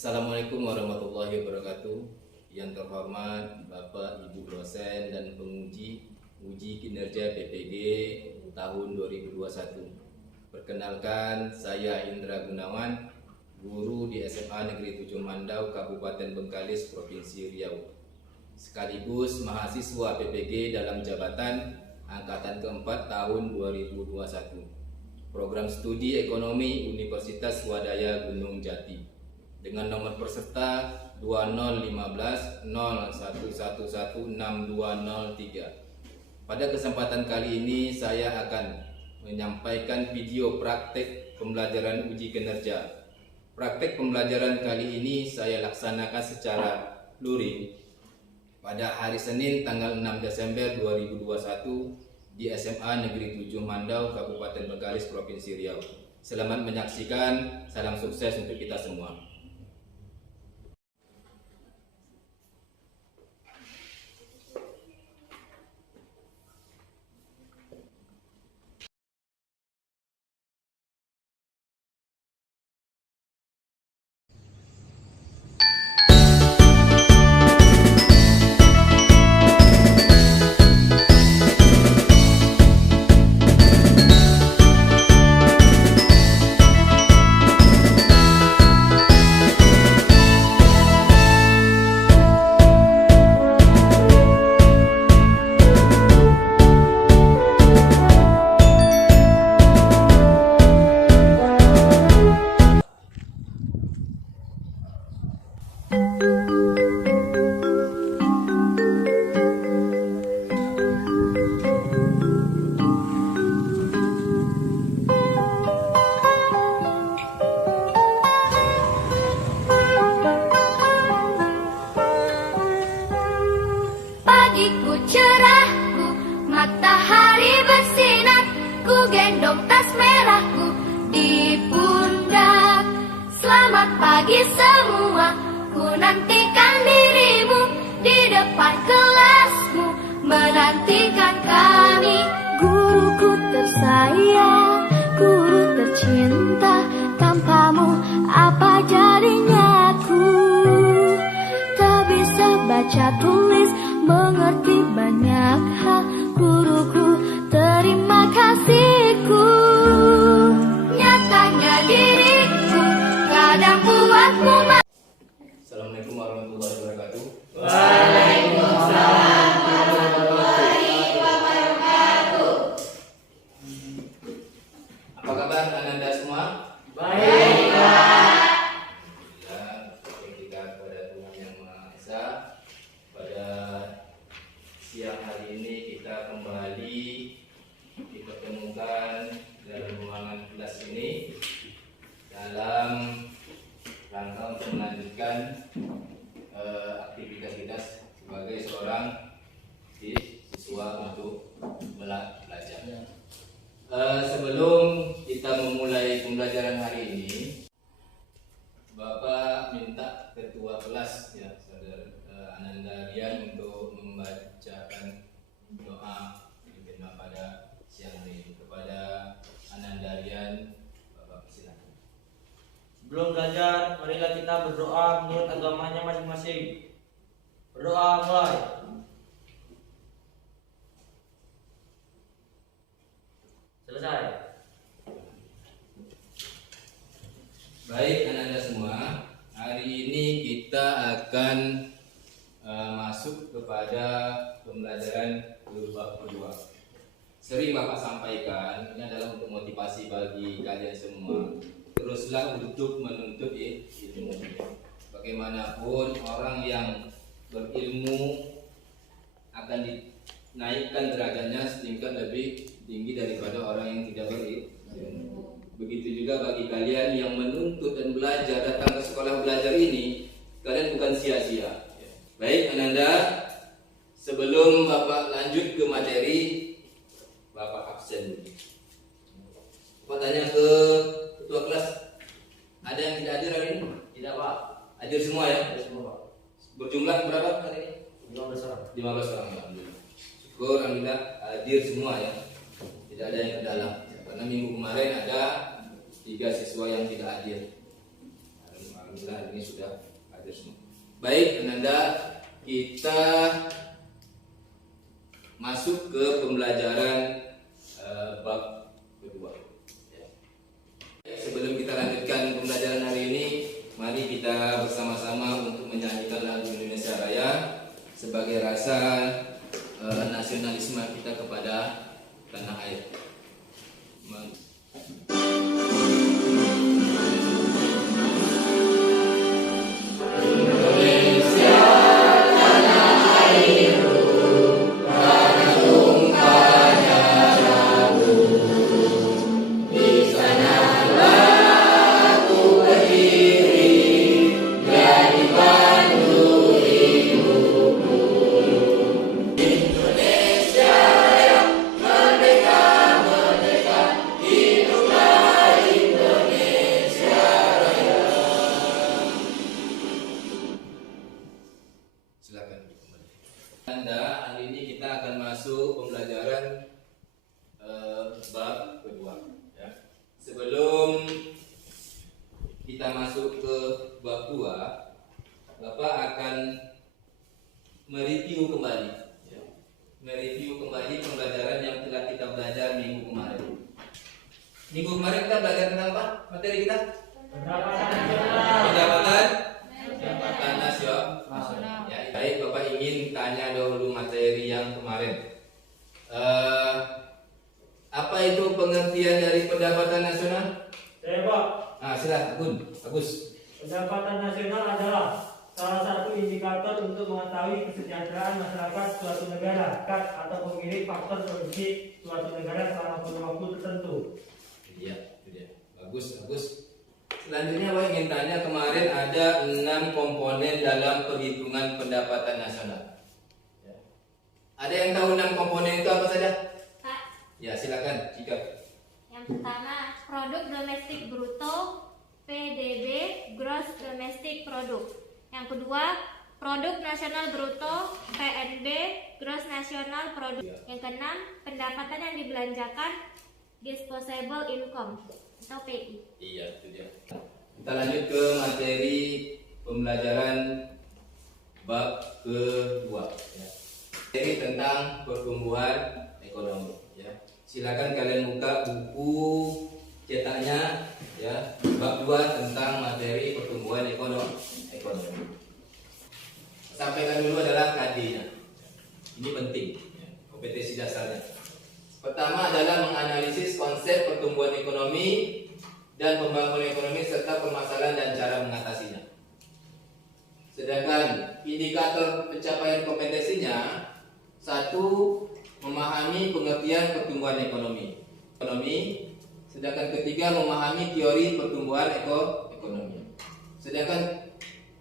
Assalamualaikum warahmatullahi wabarakatuh. Yang terhormat Bapak Ibu dosen dan penguji uji kinerja PPG tahun 2021. Perkenalkan, saya Indra Gunawan, guru di SMA Negeri 7 Mandau, Kabupaten Bengkalis, Provinsi Riau. Sekaligus mahasiswa PPG dalam jabatan angkatan keempat tahun 2021. Program Studi Ekonomi Universitas Swadaya Gunung Jati. Dengan nomor peserta 201501116203. Pada kesempatan kali ini saya akan menyampaikan video praktek pembelajaran uji kinerja. Praktek pembelajaran kali ini saya laksanakan secara luring pada hari Senin tanggal 6 Desember 2021 di SMA Negeri 7 Mandau, Kabupaten Bengkalis, Provinsi Riau. Selamat menyaksikan, salam sukses untuk kita semua. Pagiku cerahku, matahari bersinar, ku gendong tas merahku di pundak. Selamat pagi semua, ku nantikan dirimu di depan kelasmu, menantikan kami. Guruku tersayang, guru tercinta, tanpamu apa jadinya aku? Tak bisa baca tulis, mengerti banyak hal, guruku, terima kasihku. Nyatanya diriku kadang buatmu Assalamualaikum warahmatullahi wabarakatuh. Waalaikumsalam warahmatullahi wabarakatuh. Apa kabar Anda semua? Baik, Pak. Kita kepada Tuhan Yang Maha Esa. Pada siang hari ini kita kembali dipertemukan dalam ruangan kelas ini dalam rangka untuk melanjutkan aktivitas kita sebagai seorang siswa untuk belajar. Sebelum kita memulai pembelajaran hari ini, Bapak minta ketua kelas ya, Saudara Ananda Rian, untuk membacakan doa dipimpin pada siang hari ini. Kepada Ananda Rian, Bapak silakan. Sebelum belajar, marilah kita berdoa menurut agamanya masing-masing. Berdoa mulai. Selesai. Baik Ananda semua, hari ini kita akan masuk kepada pembelajaran bab kedua. Sering Bapak sampaikan, ini adalah untuk motivasi bagi kalian semua. Teruslah untuk menuntut ilmu. Bagaimanapun orang yang berilmu akan dinaikkan derajatnya setingkat lebih tinggi daripada orang yang tidak berilmu. Begitu juga bagi kalian yang menuntut dan belajar, datang ke sekolah belajar ini, kalian bukan sia-sia. Baik Ananda, sebelum Bapak lanjut ke materi, Bapak absen dulu. Bapak tanya ke ketua kelas, ada yang tidak hadir hari ini? Tidak, Pak. Hadir semua ya? Ada semua, Pak. Berjumlah berapa hari ini? 15 orang. 15 orang ya. Syukur alhamdulillah hadir semua ya. Tidak ada yang kendala. Karena minggu kemarin ada 3 siswa yang tidak hadir. alhamdulillah hari ini sudah hadir semua. Baik, Ananda, kita masuk ke pembelajaran bab kedua. Ya. Sebelum kita lanjutkan pembelajaran hari ini, mari kita bersama-sama untuk menyanyikan lagu Indonesia Raya sebagai rasa nasionalisme kita kepada tanah air. Bab kedua. Ya. Sebelum kita masuk ke bab 2, Bapak akan mereview kembali, ya. Mereview kembali pembelajaran yang telah kita belajar minggu kemarin. Minggu kemarin kita belajar tentang apa? Materi kita? Pendapatan nasional. Ya, baik, Bapak ingin tanya dahulu materi yang kemarin. Apa itu pengertian dari pendapatan nasional? Saya Pak. Silakan, Bagus. Pendapatan nasional adalah salah satu indikator untuk mengetahui kesejahteraan masyarakat suatu negara, atau pemilik faktor produksi suatu negara selama kurun waktu tertentu. Iya, itu dia. Bagus. Selanjutnya Pak ingin tanya, kemarin ada 6 komponen dalam perhitungan pendapatan nasional. Ya. Ada yang tahu 6 komponen itu apa saja? Ya, silakan, Cika. Yang pertama, produk domestik bruto, PDB, gross domestic product. Yang kedua, produk nasional bruto, PNB, gross national product. Yang keenam, pendapatan yang dibelanjakan, disposable income atau PI. Iya, itu dia. Kita lanjut ke materi pembelajaran bab kedua. Ya. Materi tentang pertumbuhan ekonomi. Ya. Silakan kalian buka buku cetaknya, ya, bab 2 tentang materi pertumbuhan ekonomi. Sampaikan dulu adalah KD-nya. Ini penting, ya, kompetensi dasarnya. Pertama adalah menganalisis konsep pertumbuhan ekonomi dan pembangunan ekonomi serta permasalahan dan cara mengatasinya. Sedangkan indikator pencapaian kompetensinya, 1. Memahami pengertian pertumbuhan ekonomi. Sedangkan ketiga, memahami teori pertumbuhan ekonomi. Sedangkan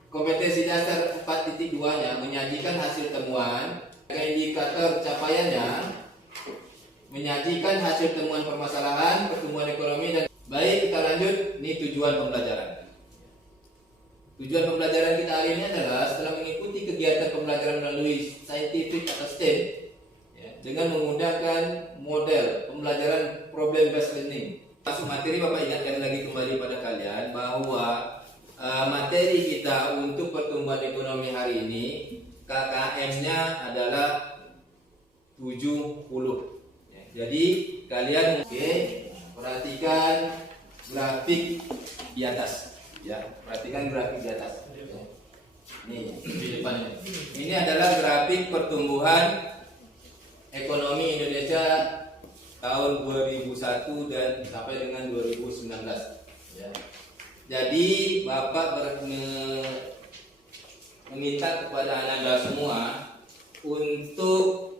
kompetensi dasar 4.2-nya menyajikan hasil temuan. Indikator capaiannya menyajikan hasil temuan permasalahan pertumbuhan ekonomi. Dan baik, kita lanjut. Ini tujuan pembelajaran. Tujuan pembelajaran kita hari ini adalah setelah mengikuti kegiatan pembelajaran melalui scientific atau STEM, dengan menggunakan model pembelajaran problem based learning. Masuk materi, Bapak ingatkan lagi kembali pada kalian bahwa materi kita untuk pertumbuhan ekonomi hari ini KKM-nya adalah 70. Ya, jadi kalian perhatikan grafik di atas. Ya, perhatikan grafik di atas. Ya. Nih di depannya. Ini adalah grafik pertumbuhan ekonomi Indonesia tahun 2001 dan sampai dengan 2019. Ya. Jadi Bapak meminta kepada Anda semua untuk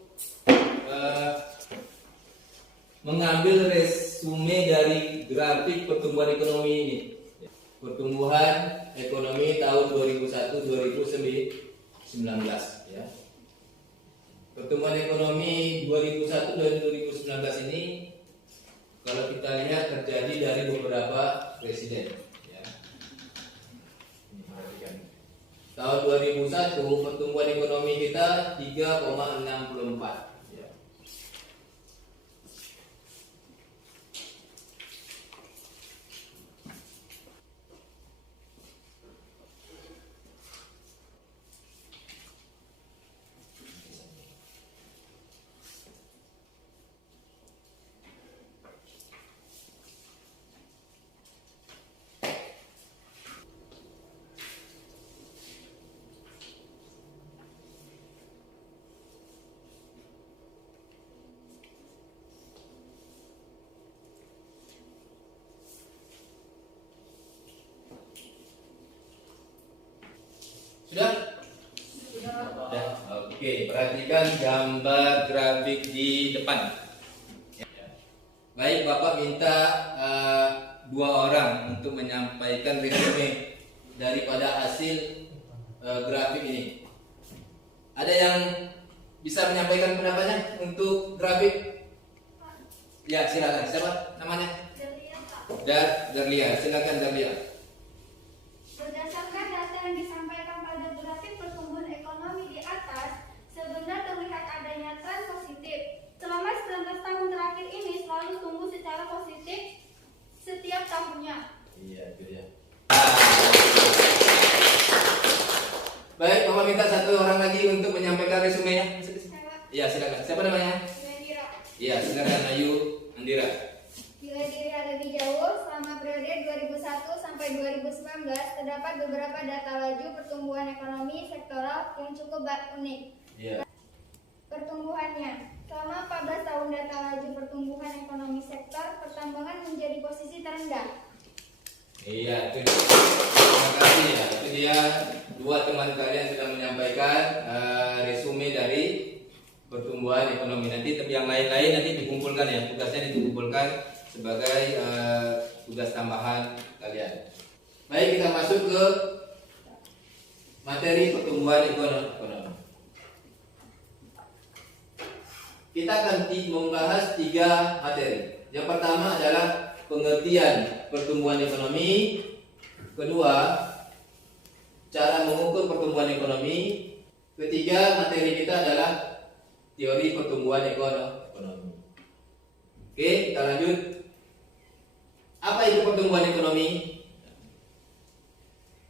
mengambil resume dari grafik pertumbuhan ekonomi ini. Pertumbuhan ekonomi tahun 2001-2019. Ya. Pertumbuhan ekonomi 2001 dan 2019 ini kalau kita lihat terjadi dari beberapa presiden. Ya. Tahun 2001 pertumbuhan ekonomi kita 3,64. Ya. Sudah? Sudah. Oke, perhatikan gambar grafik di depan. Baik, Bapak minta dua orang untuk menyampaikan resume daripada hasil grafik ini. Ada yang bisa menyampaikan pendapatnya untuk grafik? Ya, silakan. Siapa namanya? Darlia. Silakan Darlia. Berdasarkan data yang disampaikan pada grafik pertumbuhan ekonomi di atas, sebenarnya terlihat adanya tren positif. Selama 19 tahun terakhir ini selalu tumbuh secara positif setiap tahunnya. Iya, itu dia. Baik, Bapak minta satu orang lagi untuk menyampaikan resumenya. Iya, silakan. Siapa namanya? Iya, silakan Ayu Andira. Nilai diri ada di Jawa selama periode 2001 sampai 2019 terdapat beberapa data laju pertumbuhan ekonomi sektoral yang cukup unik. Iya. Pertumbuhannya selama 14 tahun data laju pertumbuhan ekonomi sektor pertambangan menjadi posisi terendah. Iya, itu dia. Terima kasih ya. Itu dia dua teman kalian sudah menyampaikan resume dari pertumbuhan ekonomi. Nanti yang lain-lain nanti dikumpulkan ya. Tugasnya dikumpulkan sebagai tugas tambahan kalian. Baik, kita masuk ke materi pertumbuhan ekonomi. Kita akan membahas 3 materi. Yang pertama adalah pengertian pertumbuhan ekonomi. Kedua, cara mengukur pertumbuhan ekonomi. Ketiga, materi kita adalah teori pertumbuhan ekonomi. Oke, kita lanjut. Apa itu pertumbuhan ekonomi?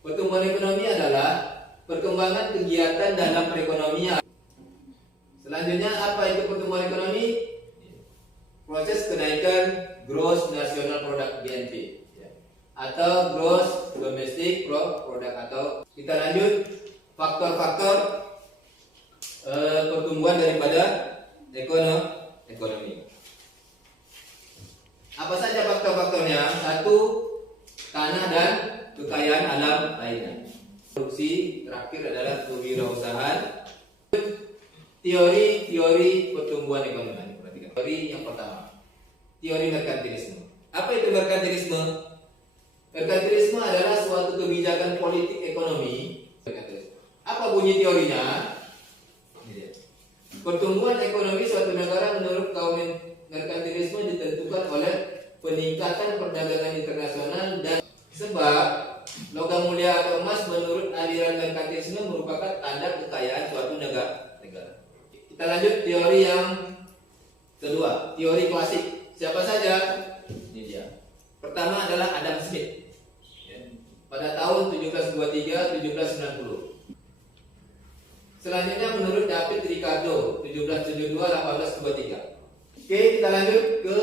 Pertumbuhan ekonomi adalah perkembangan kegiatan dalam perekonomian. Selanjutnya, apa itu pertumbuhan ekonomi? Proses kenaikan gross national product (GNP) atau gross domestic product, atau kita lanjut faktor-faktor pertumbuhan daripada ekonomi. Apa saja faktor-faktornya? 1. Tanah dan kekayaan alam lainnya. Produksi, terakhir adalah kewirausahaan. Teori pertumbuhan ekonomi. Perhatikan. Teori yang pertama, teori merkantilisme. Apa itu merkantilisme? Merkantilisme adalah suatu kebijakan politik ekonomi. Apa bunyi teorinya? Pertumbuhan ekonomi suatu negara menurut kaum merkantilisme ditentukan oleh peningkatan perdagangan internasional, dan sebab logam mulia atau emas menurut aliran merkantilisme merupakan tanda kekayaan suatu negara. Kita lanjut teori yang kedua, teori klasik. Siapa saja? Ini dia. Pertama adalah Adam Smith. Pada tahun 1723-1790. Selanjutnya menurut David Ricardo 1772-1823. Oke, kita lanjut ke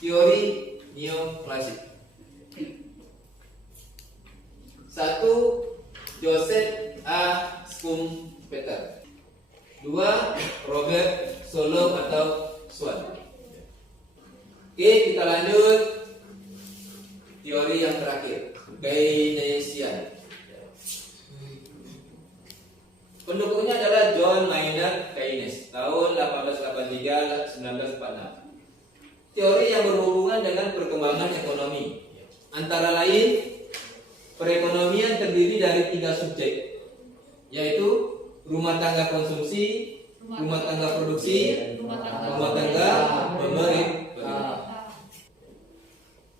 teori neoklasik. 1. Joseph A. Schumpeter. 2. Robert Solow atau Swan. Oke, kita lanjut teori yang terakhir, Keynesian. Pendukungnya adalah John Maynard Keynes tahun 1883-1946. Teori yang berhubungan dengan perkembangan ekonomi, antara lain perekonomian terdiri dari 3 subjek, yaitu rumah tangga konsumsi, rumah tangga produksi, rumah tangga pemerintah.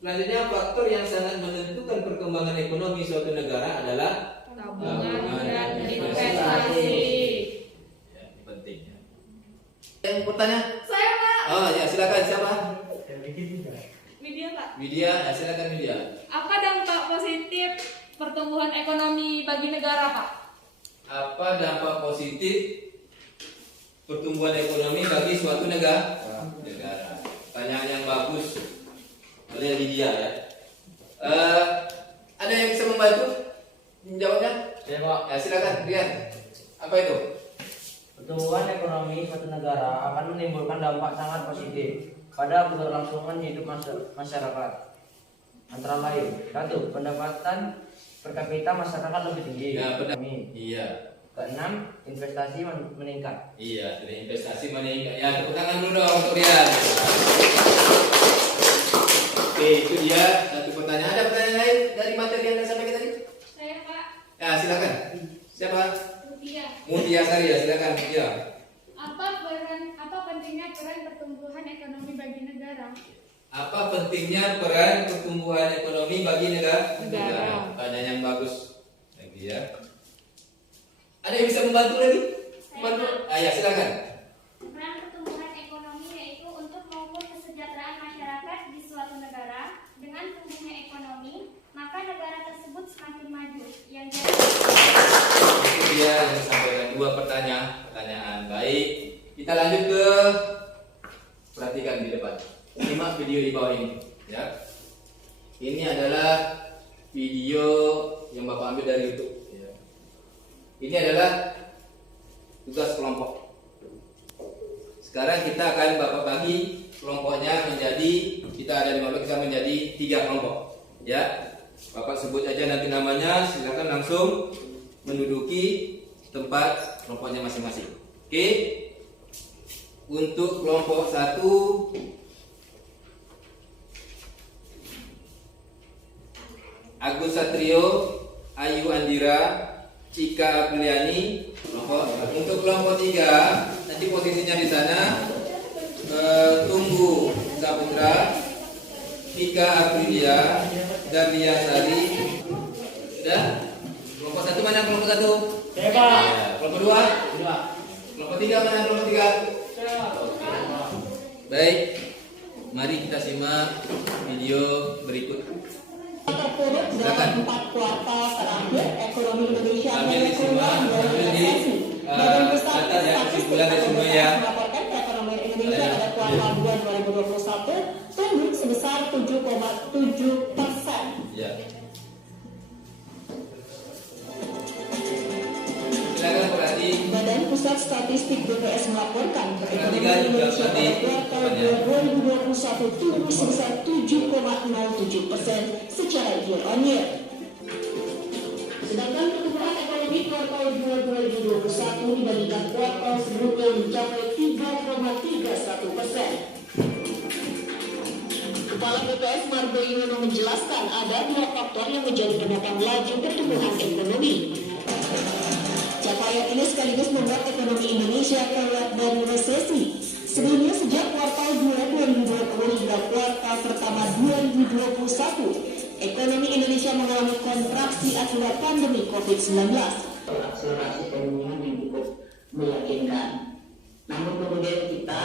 Selanjutnya, faktor yang sangat menentukan perkembangan ekonomi suatu negara adalah tabungan dan investasi. Ya, ini penting ya. Yang bertanya? Saya Pak. Oh ya, silakan. Siapa? Widya Pak. Widya, ya, silakan Widya. Apa dampak positif pertumbuhan ekonomi bagi negara Pak? Apa dampak positif pertumbuhan ekonomi bagi suatu negara? Pertanyaan yang bagus oleh Widya ya. Ada yang bisa membantu menjawabnya? Saya Pak. Ya, silakan Rian. Apa itu? Pertumbuhan ekonomi suatu negara akan menimbulkan dampak sangat positif pada keberlangsungan hidup masyarakat. Antara lain, 1. Pendapatan Per kapita masyarakat lebih tinggi. Ya, benar. Ekonomi. Iya. Keenam, investasi meningkat. Iya, dari investasi meningkat. Ya, tepuk tangan dulu dong untuk Rian. Oke, itu dia satu pertanyaan. Ada pertanyaan lain dari materi yang Anda sampaikan tadi? Saya Pak, Ya, silakan. Siapa? Mutia. Mutia Sari, ya, silakan. Mutia. Apa pentingnya peran pertumbuhan ekonomi bagi negara? Apa pentingnya peran pertumbuhan ekonomi bagi negara? Negara. Pertanyaan yang bagus lagi ya. Ada yang bisa membantu lagi? Membantu? Ya, silakan. Peran pertumbuhan ekonomi yaitu untuk mengukur kesejahteraan masyarakat di suatu negara. Dengan tumbuhnya ekonomi, maka negara tersebut semakin maju. Yang jadi Itu dia yang disampaikan dua pertanyaan. Baik, kita lanjut ke perhatikan di depan. Simak video di bawah ini, ya. Ini adalah video yang Bapak ambil dari YouTube. Ya. Ini adalah tugas kelompok. Sekarang kita akan Bapak bagi kelompoknya menjadi, kita ada 15, kita menjadi 3 kelompok. Ya, Bapak sebut aja nanti namanya, silakan langsung menduduki tempat kelompoknya masing-masing. Oke. Untuk kelompok 1, Agus Satrio, Ayu Andira, Cika Apriliani. Untuk kelompok 3, nanti posisinya di sana Tunggu Saputra, Tika Aprilia, Dalia Sari. Sudah? Kelompok 1 mana kelompok 1? Saya Pak. Ya. Kelompok 2? Kelompok 3 mana kelompok 3? Baik. Mari kita simak video berikut. Terpuruk dalam 4 kuartal terakhir, ekonomi Indonesia Ambil disimak, ambil di atas ya, kesimpulan resume ya. melaporkan perekonomian Indonesia pada kuartal 2 2021 tumbuh sebesar 7,7%. Ya. Silakan perhati. Badan Pusat Statistik BPS melaporkan perekonomian Perhatikan juga Indonesia pada perhati kuartal depannya. 2 2021 tumbuh sebesar 7,07% secara year on year. Sedangkan pertumbuhan ekonomi kuartal 2 2021 dibandingkan kuartal sebelumnya mencapai 3,31%. Kepala BPS Margo Yuwono menjelaskan ada 2 faktor yang menjadi penopang laju pertumbuhan ekonomi. Capaian ini sekaligus membuat ekonomi Indonesia keluar dari resesi. Sebelumnya sejak kuartal 2 2020 hingga kuartal pertama 2021, ekonomi Indonesia mengalami kontraksi akibat pandemi COVID-19. Akselerasi pemulihan yang cukup meyakinkan. Namun kemudian kita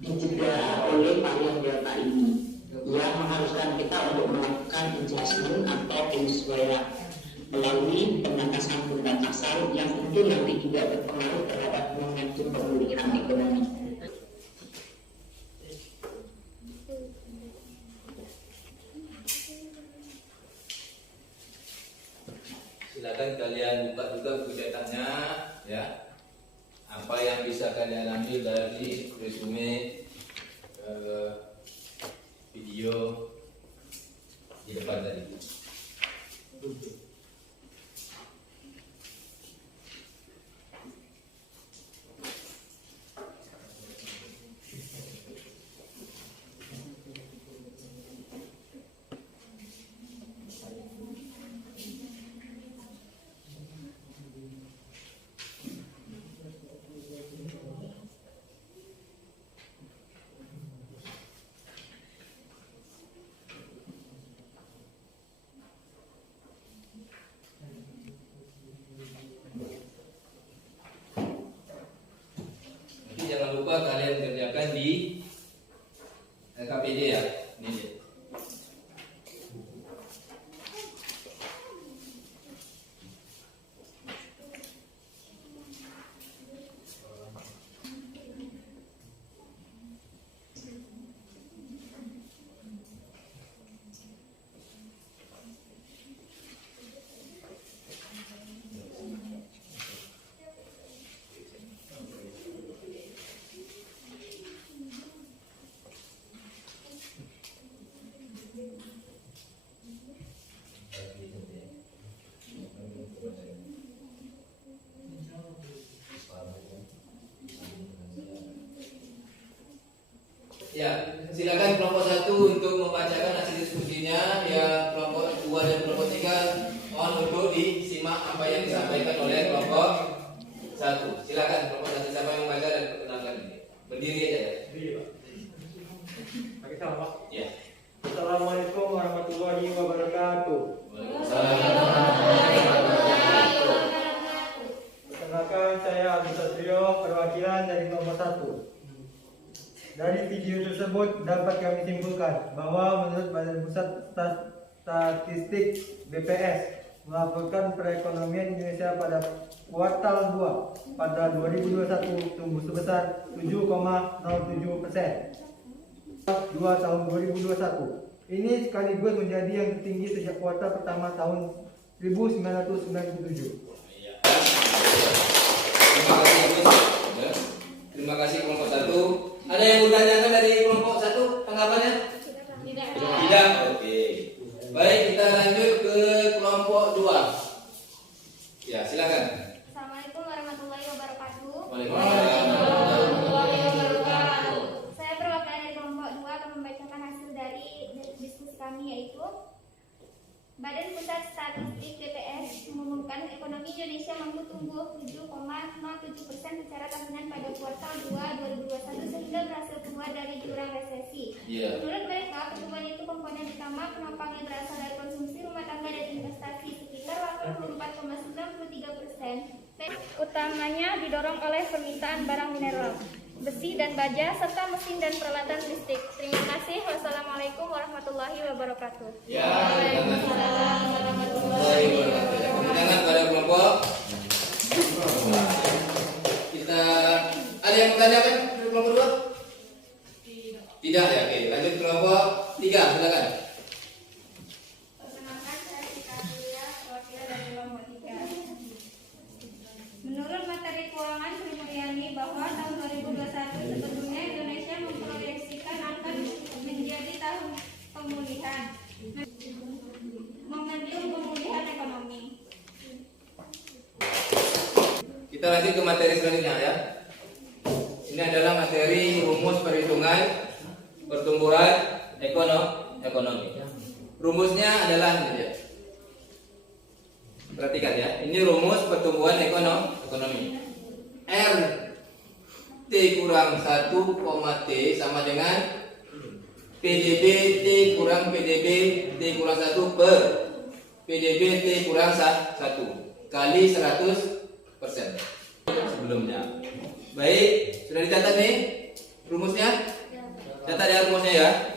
dijeda oleh varian Delta ini yang mengharuskan kita untuk melakukan adjustment atau penyesuaian melalui pembatasan pembatasan yang tentu nanti juga berpengaruh terhadap momentum pemulihan ekonomi. Silakan kalian buka juga buku cetaknya, ya. Apa yang bisa kalian ambil dari resume video di depan tadi. Nanti jangan lupa kalian kerjakan di LKPD ya. Ini dia. Ya, silakan kelompok 1 untuk membacakan hasil diskusinya. Ya, kelompok 2 dan kelompok 3 mohon untuk disimak apa yang disampaikan oleh kelompok 1. Silakan kelompok 1, siapa yang membaca dan perkenalkan ini. Berdiri aja ya. Iya, Pak. Pakai salam, Pak. Ya. Assalamualaikum warahmatullahi wabarakatuh. Perkenalkan, saya Agus Satrio, perwakilan dari kelompok 1. Dari video tersebut dapat kami simpulkan bahwa menurut Badan Pusat Statistik BPS melaporkan perekonomian Indonesia pada kuartal 2 pada 2021 tumbuh sebesar 7,07%. 2 tahun 2021. Ini sekaligus menjadi yang tertinggi sejak kuartal pertama tahun 1997. Terima kasih Agus. Ya. Terima kasih kelompok 1. Ada yang bertanyakan dari kelompok 1 tanggapannya? Tidak. Oke. Baik, kita lanjut ke kelompok 2. Ya, silakan. Assalamualaikum warahmatullahi wabarakatuh. Waalaikumsalam. Saya perwakilan dari kelompok 2 akan membacakan hasil dari diskusi kami, yaitu Badan Pusat Statistik BPS mengumumkan ekonomi Indonesia mampu tumbuh 7,07% secara tahunan pada kuartal 2 2021 sehingga berhasil keluar dari jurang resesi. Iya. Menurut mereka, pertumbuhan itu komponen utama penopangnya berasal dari konsumsi rumah tangga dan investasi sekitar 84,93%. Utamanya didorong oleh permintaan barang mineral, besi dan baja, serta mesin dan peralatan listrik. Terima kasih. Wassalamualaikum warahmatullahi wabarakatuh. Ya, waalaikumsalam warahmatullahi wabarakatuh. Jangan pada kelompok. Kita ada yang bertanyakan dari kelompok 2? Tidak ya. Oke, lanjut kelompok 3. Silakan. Perkenalkan, saya Tika Julia, perwakilan dari kelompok 3. Menurut materi keuangan Sri Mulyani bahwa tahun 2021 sebelumnya Indonesia memproyeksikan akan menjadi tahun pemulihan, momentum pemulihan ekonomi. Kita lanjut ke materi selanjutnya ya. Ini adalah materi rumus perhitungan pertumbuhan ekonomi. Rumusnya adalah ini dia. Perhatikan ya. Ini rumus pertumbuhan ekonomi. R T kurang 1, T sama dengan PDB T kurang PDB T kurang 1 per PDB T kurang 1 kali 100% sebelumnya. Baik, sudah dicatat nih rumusnya? Catat ya rumusnya ya.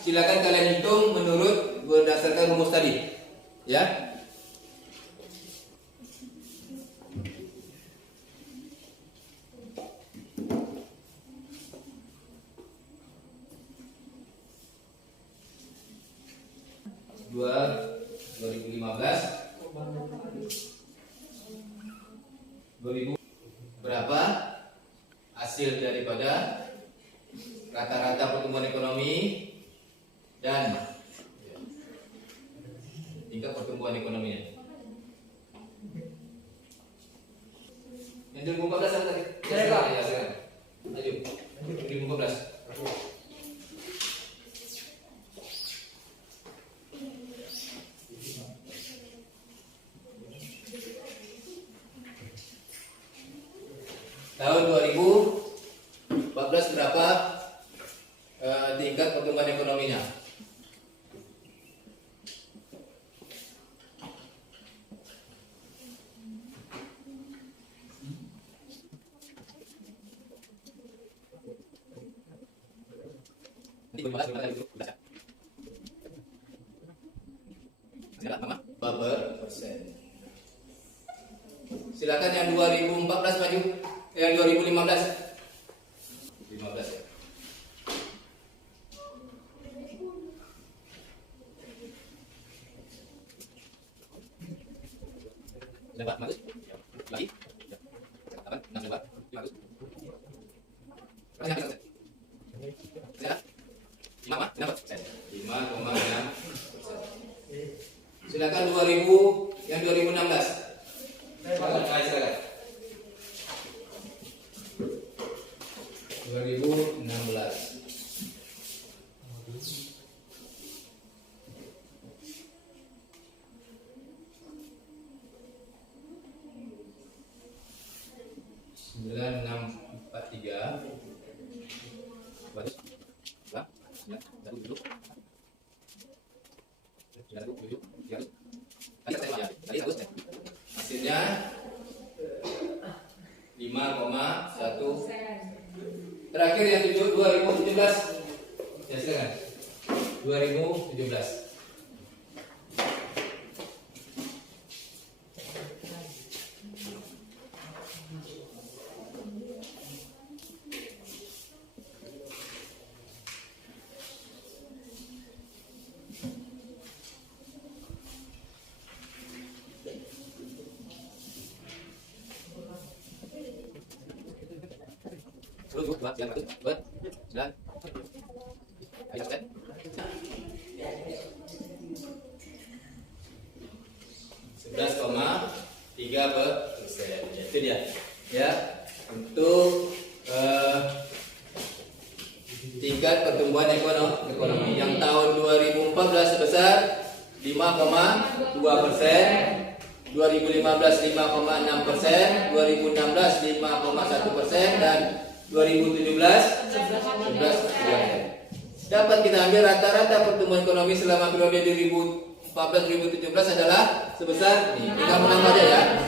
Silakan kalian hitung menurut berdasarkan rumus tadi. Ya. Dua 2015 2000 berapa hasil daripada rata-rata pertumbuhan ekonomi dan tingkat pertumbuhan ekonominya. Yang 2014 apa tadi? Ya, sekarang. Lanjut. 2014. Tahun 2014 berapa tingkat pertumbuhan ekonominya? Berapa persen? Silakan yang 2014 maju. Yang 2015 15 ya. Dapat bagus. Lagi. Dapat 6 dapat. Bagus. Berapa? 5,6%. Silakan 2000 yang 2016. Silakan. 2016. 9643. Bagus. Lah, ya, satu duduk. Satu duduk. Ya. Tadi bagus ya. Hasilnya 5,1. Terakhir yang 2017. Ya silakan. 2017. Buat, buat, dan ayo set. 11,3%. Itu dia. Ya, untuk tingkat pertumbuhan ekonomi yang tahun 2014 sebesar 5,2%, 2015 5,6%, 2016 5,1%, dan 2017 11%. Dapat kita ambil rata-rata pertumbuhan ekonomi selama periode 2014-2017 adalah sebesar ini. Tinggal menang aja ya.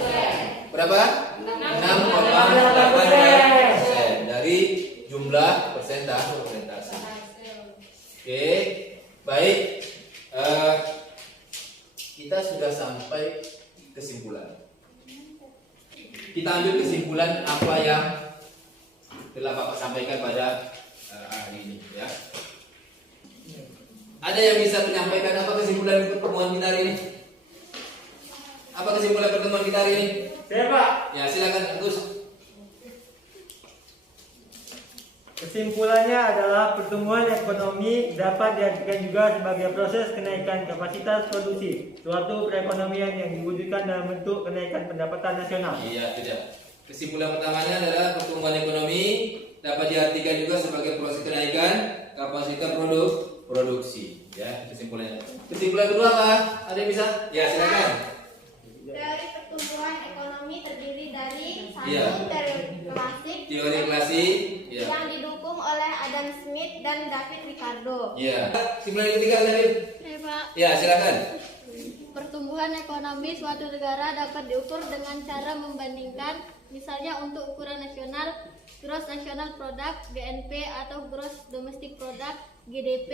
Berapa? 6,8% dari jumlah persentase. Oke, baik. Kita sudah sampai kesimpulan. Kita ambil kesimpulan apa yang telah Bapak sampaikan pada hari ini, ya. Ada yang bisa menyampaikan apa kesimpulan pertemuan kita hari ini? Apa kesimpulan pertemuan kita hari ini? Saya Pak. Ya, silakan Gus. Kesimpulannya adalah pertumbuhan ekonomi dapat diartikan juga sebagai proses kenaikan kapasitas produksi suatu perekonomian yang diwujudkan dalam bentuk kenaikan pendapatan nasional. Iya, tidak. Kesimpulan pertamanya adalah pertumbuhan ekonomi dapat diartikan juga sebagai proses kenaikan kapasitas produksi. Ya, kesimpulannya. Kesimpulan kedua apa? Ada yang bisa? Ya, silakan. Teori pertumbuhan ekonomi terdiri dari satu Iya. Teori klasik, ya. yang didukung oleh Adam Smith dan David Ricardo. Ya. Kesimpulan yang ketiga tadi. Pak. Ya, silakan. Pertumbuhan ekonomi suatu negara dapat diukur dengan cara membandingkan, misalnya untuk ukuran nasional, Gross National Product (GNP) atau Gross Domestic Product (GDP)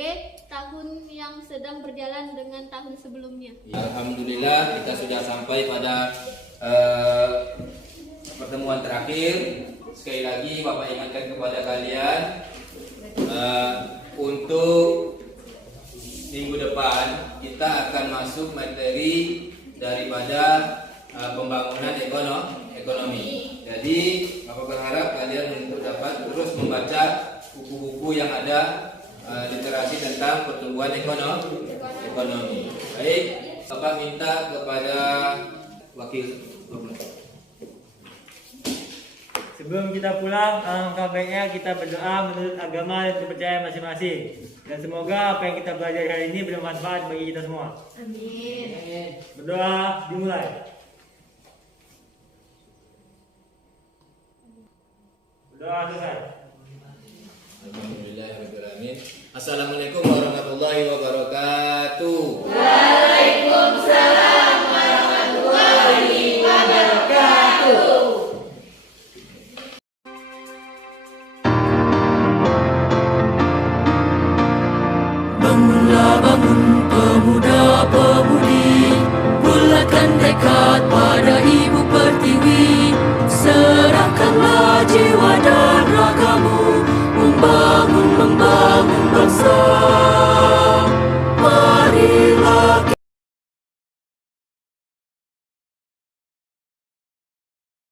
tahun yang sedang berjalan dengan tahun sebelumnya. Alhamdulillah kita sudah sampai pada pertemuan terakhir. Sekali lagi Bapak ingatkan kepada kalian untuk minggu depan kita akan masuk materi daripada pembangunan ekonomi. Jadi Bapak berharap kalian untuk dapat terus membaca buku-buku yang ada literasi tentang pertumbuhan ekonomi. Baik, Bapak minta kepada wakil. Sebelum kita pulang, alangkah baiknya kita berdoa menurut agama dan kepercayaan masing-masing. Dan semoga apa yang kita belajar hari ini bermanfaat bagi kita semua. Amin. Berdoa dimulai. Berdoa selesai. Alhamdulillahirrahmanirrahim. Assalamualaikum warahmatullahi wabarakatuh. Waalaikumsalam warahmatullahi wabarakatuh. Bangunlah bangun pemuda-pemudi, bulatkan tekad